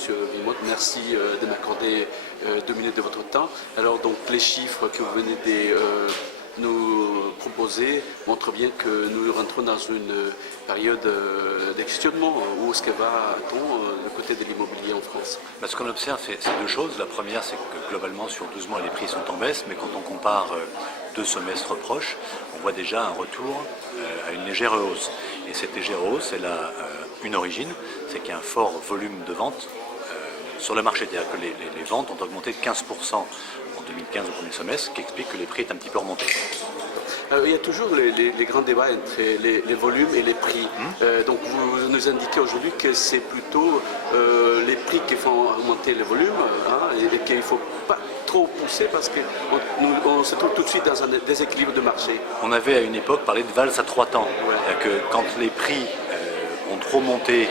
Monsieur Vimont, merci de m'accorder 2 minutes de votre temps. Alors donc les chiffres que vous venez de nous proposer montrent bien que nous rentrons dans une période de questionnement. Où est-ce que va-t-on du côté de l'immobilier en France? Ce qu'on observe, c'est deux choses. La première, c'est que globalement, sur 12 mois, les prix sont en baisse, mais quand on compare deux semestres proches, on voit déjà un retour à une légère hausse. Et cette légère hausse, elle a une origine, c'est qu'il y a un fort volume de ventes sur le marché. C'est-à-dire que les ventes ont augmenté de 15% en 2015 au premier semestre, ce qui explique que les prix est un petit peu remonté. Il y a toujours les grands débats entre les volumes et les prix. Donc vous nous indiquez aujourd'hui que c'est plutôt les prix qui font augmenter les volumes et qu'il ne faut pas trop pousser parce qu'on se trouve tout de suite dans un déséquilibre de marché. On avait à une époque parlé de valse à 3 temps. C'est-à-dire que quand les prix ont trop monté,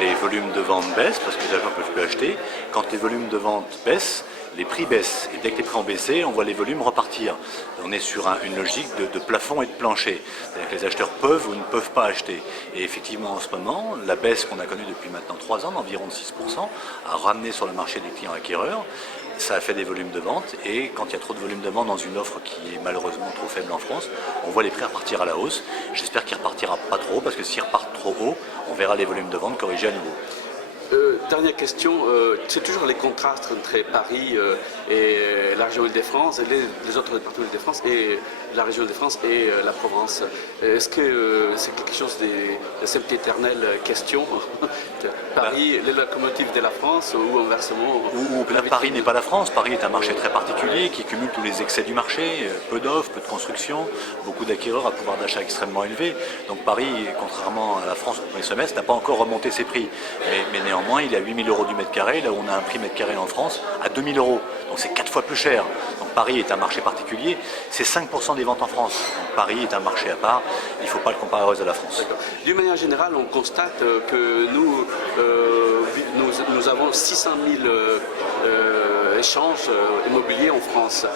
les volumes de vente baissent parce que les agents ne peuvent plus acheter. Quand les volumes de vente baissent, les prix baissent. Et dès que les prix ont baissé, on voit les volumes repartir. On est sur une logique de plafond et de plancher. C'est-à-dire que les acheteurs peuvent ou ne peuvent pas acheter. Et effectivement, en ce moment, la baisse qu'on a connue depuis maintenant 3 ans, d'environ 6%, a ramené sur le marché des clients acquéreurs. Ça a fait des volumes de vente. Et quand il y a trop de volumes de vente dans une offre qui est malheureusement trop faible en France, on voit les prix repartir à la hausse. J'espère qu'il ne repartira pas trop, parce que s'il repart trop haut, on verra les volumes de vente corriger à nouveau. Dernière question, c'est toujours les contrastes entre Paris et la région Île-de-France, et les autres départements d'Île-de-France, et la région Île-de-France et la Provence. Est-ce que c'est quelque chose de cette éternelle question Paris, les locomotives de la France ou inversement Paris n'est pas la France. Paris est un marché très particulier qui cumule tous les excès du marché, peu d'offres, peu de construction, beaucoup d'acquéreurs à pouvoir d'achat extrêmement élevé. Donc Paris, contrairement à la France au premier semestre, n'a pas encore remonté ses prix. Mais néanmoins, il est à 8 000 € du mètre carré, là où on a un prix mètre carré en France à 2 000 €. Donc c'est 4 fois plus cher. Donc Paris est un marché particulier. C'est 5% des ventes en France. Donc Paris est un marché à part. Il ne faut pas le comparer au reste de la France. D'une manière générale, on constate que nous avons 600 000 échanges immobiliers en France.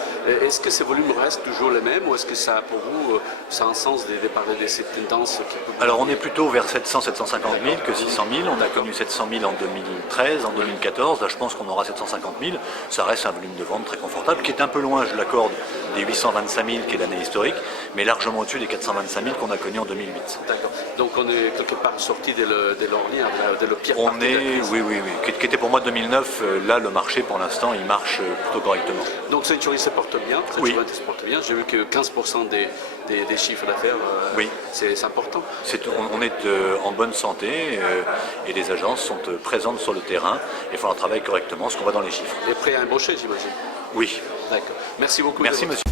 Est-ce que ces volumes restent toujours les mêmes ou est-ce que ça, pour vous, ça a un sens de parler de cette tendance Alors on est plutôt vers 750 000 que 600 000. On a connu 700 000 en 2013, en 2014. Là, je pense qu'on aura 750 000. Ça reste un volume de vente très confortable, qui est un peu loin, je l'accorde, des 825 000 qui est l'année historique, mais largement au-dessus des 425 000 qu'on a connus en 2008. D'accord. Donc on est quelque part sorti de l'ornière, de le pire. On est, oui, qui était pour moi 2009. Là, le marché, pour l'instant, il marche plutôt correctement. Donc Century se porte bien, oui. Se porte bien. J'ai vu que 15% des chiffres d'affaires, oui. C'est important. On est en bonne santé et les agences sont présentes sur le terrain et font leur travail correctement, ce qu'on voit dans les chiffres. Et prêts à embaucher, j'imagine. Oui. D'accord. Merci beaucoup. Merci, monsieur.